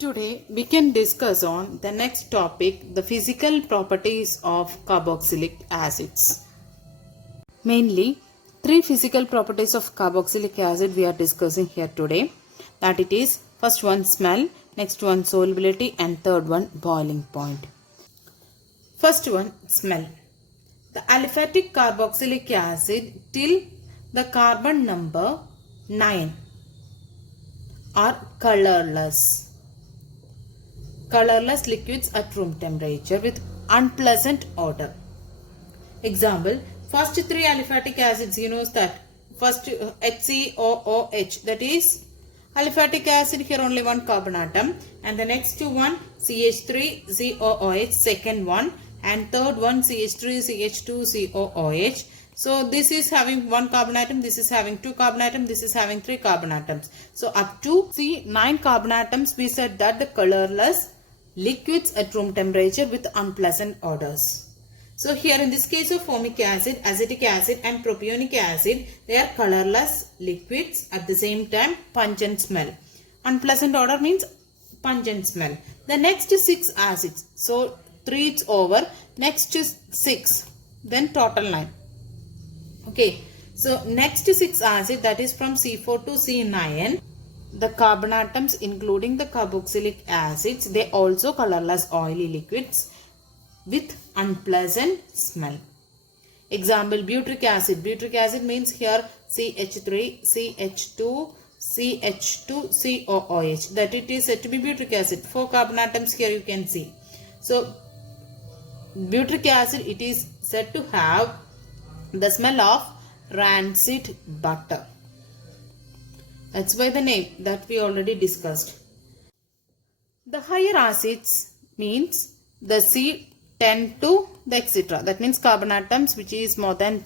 Today we can discuss on the next topic, the physical properties of carboxylic acids. Mainly three physical properties of carboxylic acid we are discussing here today. That it is first one smell, next one solubility and third one boiling point. First one smell. The aliphatic carboxylic acid till the carbon number 9 are colorless. Colorless liquids at room temperature with unpleasant odor. Example, first three aliphatic acids, you know that first HCOOH, that is aliphatic acid, here only one carbon atom, and the next one CH3COOH, second one, and third one CH3CH2COOH. So this is having one carbon atom, this is having two carbon atoms, this is having three carbon atoms. So up to 9 carbon atoms, we said that the colorless liquids at room temperature with unpleasant odors. So here in this case of formic acid, acetic acid and propionic acid, they are colorless liquids, at the same time pungent smell. Unpleasant odor means pungent smell. The next 6 acids, so 3 it's over, next is 6, then total 9. Okay, so next 6 acid, that is from C4 to C9. The carbon atoms including the carboxylic acids, they also colorless oily liquids with unpleasant smell. Example, butyric acid. Butyric acid means here CH3, CH2, CH2COOH. That it is said to be butyric acid. 4 carbon atoms here you can see. So butyric acid, it is said to have the smell of rancid butter. That's why the name that we already discussed. The higher acids means the C10 to the etc. That means carbon atoms which is more than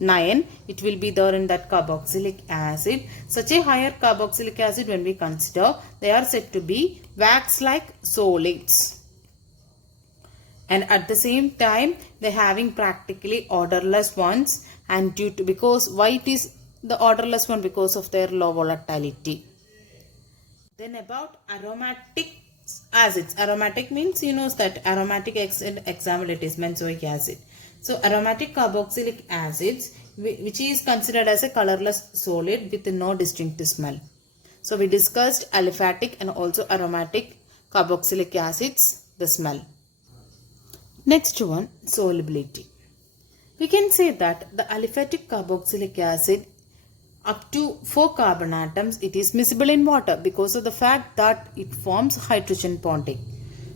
9, it will be there in that carboxylic acid. Such a higher carboxylic acid, when we consider, they are said to be wax-like solids. And at the same time, they having practically odorless ones, and due to, because why it is the odorless one, because of their low volatility. Then about aromatic acids. Aromatic means, you know that aromatic acid, example it is benzoic acid. So aromatic carboxylic acids, which is considered as a colorless solid with no distinct smell. So we discussed aliphatic and also aromatic carboxylic acids, the smell. Next one, solubility. We can say that the aliphatic carboxylic acid up to 4 carbon atoms, it is miscible in water because of the fact that it forms hydrogen bonding.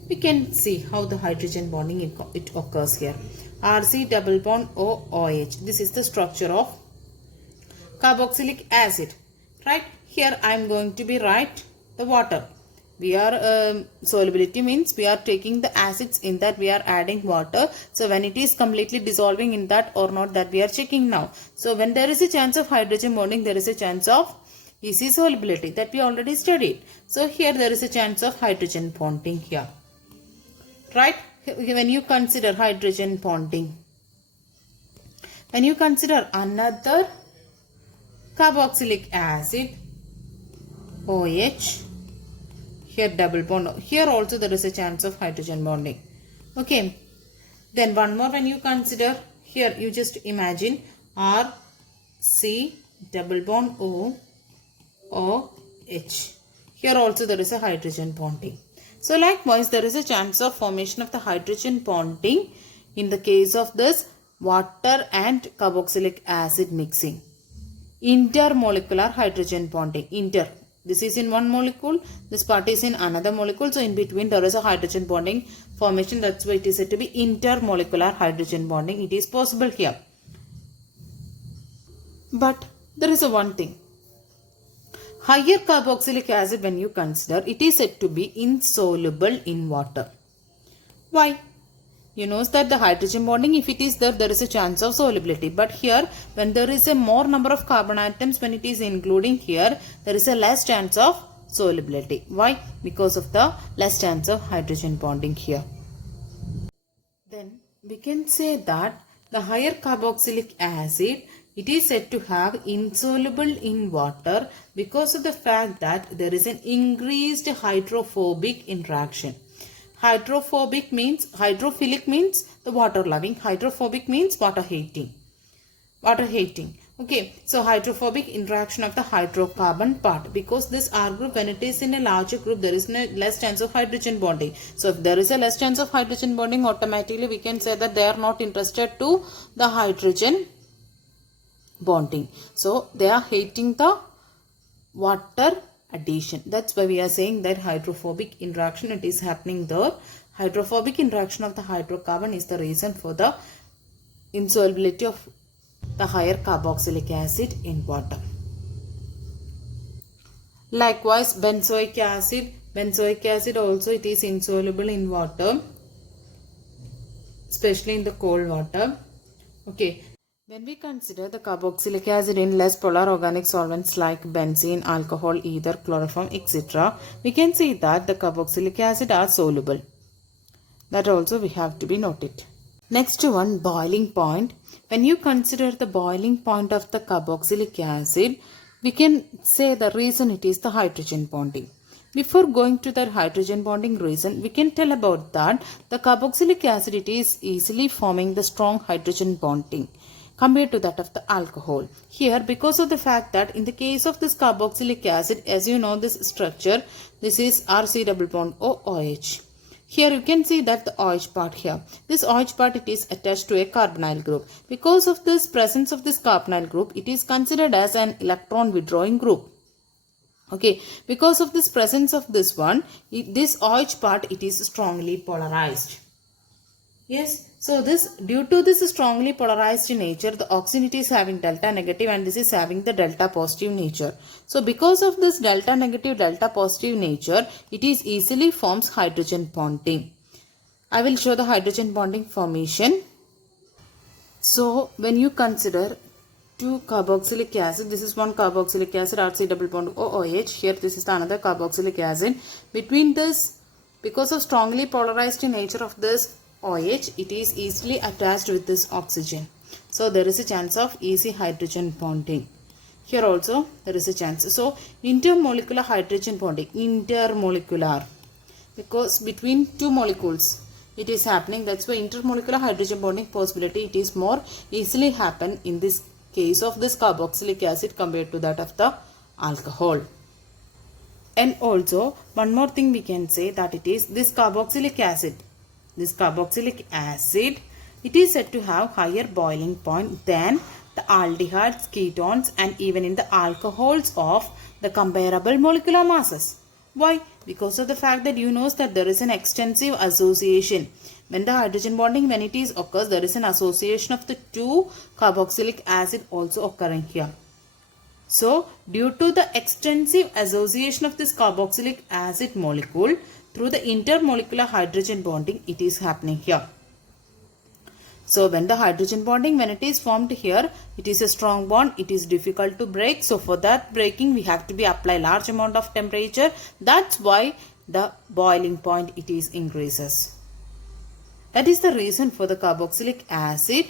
We can see how the hydrogen bonding it occurs here. RC double bond OOH. This is the structure of carboxylic acid. Right? Here I am going to be write the water. We are solubility means we are taking the acids in that, we are adding water. So when it is completely dissolving in that or not, that we are checking now. So when there is a chance of hydrogen bonding, there is a chance of easy solubility, that we already studied. So here there is a chance of hydrogen bonding here. Right? When you consider hydrogen bonding, when you consider another carboxylic acid, OH, here double bond, here also there is a chance of hydrogen bonding. Okay, then one more, when you consider here, you just imagine RC double bond OOH. Here also there is a hydrogen bonding. So likewise there is a chance of formation of the hydrogen bonding in the case of this water and carboxylic acid mixing. Intermolecular hydrogen bonding. This is in one molecule, this part is in another molecule. So in between there is a hydrogen bonding formation. That's why it is said to be intermolecular hydrogen bonding. It is possible here. But there is a one thing. Higher carboxylic acid, when you consider, it is said to be insoluble in water. Why? You know that the hydrogen bonding, if it is there, there is a chance of solubility. But here, when there is a more number of carbon atoms, when it is including here, there is a less chance of solubility. Why? Because of the less chance of hydrogen bonding here. Then we can say that the higher carboxylic acid it is said to have insoluble in water because of the fact that there is an increased hydrophobic interaction. Hydrophilic means the water loving. Hydrophobic means water hating. Okay, so hydrophobic interaction of the hydrocarbon part, because this R group, when it is in a larger group, there is less chance of hydrogen bonding. So if there is a less chance of hydrogen bonding, automatically we can say that they are not interested to the hydrogen bonding. So they are hating the water addition. That's why we are saying that hydrophobic interaction, it is happening there. Hydrophobic interaction of the hydrocarbon is the reason for the insolubility of the higher carboxylic acid in water. Likewise, benzoic acid also, it is insoluble in water, especially in the cold water. Okay, when we consider the carboxylic acid in less polar organic solvents like benzene, alcohol, ether, chloroform, etc., we can see that the carboxylic acid are soluble. That also we have to be noted. Next one, boiling point. When you consider the boiling point of the carboxylic acid, we can say the reason it is the hydrogen bonding. Before going to the hydrogen bonding reason, we can tell about that the carboxylic acid, it is easily forming the strong hydrogen bonding compared to that of the alcohol. Here, because of the fact that in the case of this carboxylic acid, as you know this structure, this is RC double bond OH. Here you can see that the OH part here. This OH part, it is attached to a carbonyl group. Because of this presence of this carbonyl group, it is considered as an electron withdrawing group. Okay, because of this presence of this one, this OH part, it is strongly polarized. Yes, so this, due to this strongly polarized nature, the oxygen, it is having delta negative and this is having the delta positive nature. So because of this delta negative, delta positive nature, it is easily forms hydrogen bonding. I will show the hydrogen bonding formation. So when you consider two carboxylic acid, this is one carboxylic acid, RC double bond OH. Here this is the another carboxylic acid. Between this, because of strongly polarized nature of this OH, it is easily attached with this oxygen. So there is a chance of easy hydrogen bonding. Here also there is a chance. So intermolecular hydrogen bonding, intermolecular, because between two molecules it is happening. That's why intermolecular hydrogen bonding possibility, it is more easily happen in this case of this carboxylic acid compared to that of the alcohol. And also one more thing we can say, that it is this carboxylic acid. This carboxylic acid, it is said to have higher boiling point than the aldehydes, ketones and even in the alcohols of the comparable molecular masses. Why? Because of the fact that you know that there is an extensive association. When the hydrogen bonding, when it is occurs, there is an association of the two carboxylic acid also occurring here. So, due to the extensive association of this carboxylic acid molecule, through the intermolecular hydrogen bonding, it is happening here. So when the hydrogen bonding, when it is formed here, it is a strong bond, it is difficult to break. So for that breaking, we have to be apply large amount of temperature. That's why the boiling point, it is increases. That is the reason for the carboxylic acid,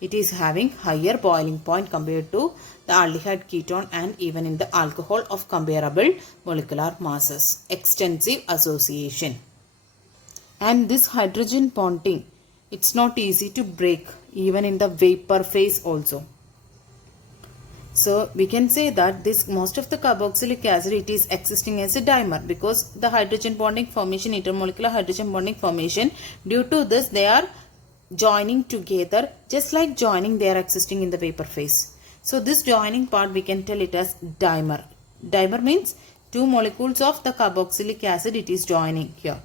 it is having higher boiling point compared to the aldehyde, ketone and even in the alcohol of comparable molecular masses. Extensive association. And this hydrogen bonding, it's not easy to break even in the vapor phase also. So we can say that this most of the carboxylic acid, it is existing as a dimer, because the hydrogen bonding formation, intermolecular hydrogen bonding formation, due to this they are joining together, just like joining they are existing in the vapor phase. So this joining part, we can tell it as dimer. Dimer means two molecules of the carboxylic acid, it is joining here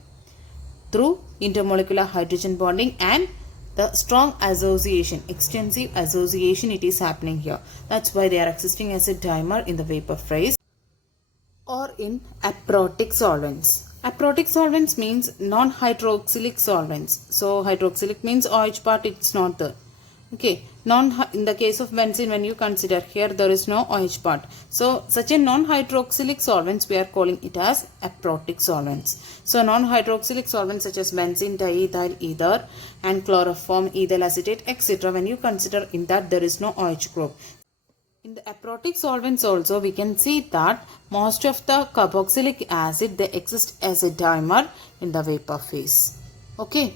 through intermolecular hydrogen bonding, and the strong association, extensive association, it is happening here. That's why they are existing as a dimer in the vapor phase or in aprotic solvents. Aprotic solvents means non-hydroxylic solvents. So hydroxylic means OH part, it's not there. Okay, in the case of benzene, when you consider here, there is no OH part. So such a non-hydroxylic solvents, we are calling it as aprotic solvents. So non-hydroxylic solvents such as benzene, diethyl ether and chloroform, ethyl acetate, etc. When you consider in that, there is no OH group. In the aprotic solvents also we can see that most of the carboxylic acid they exist as a dimer in the vapor phase. Okay.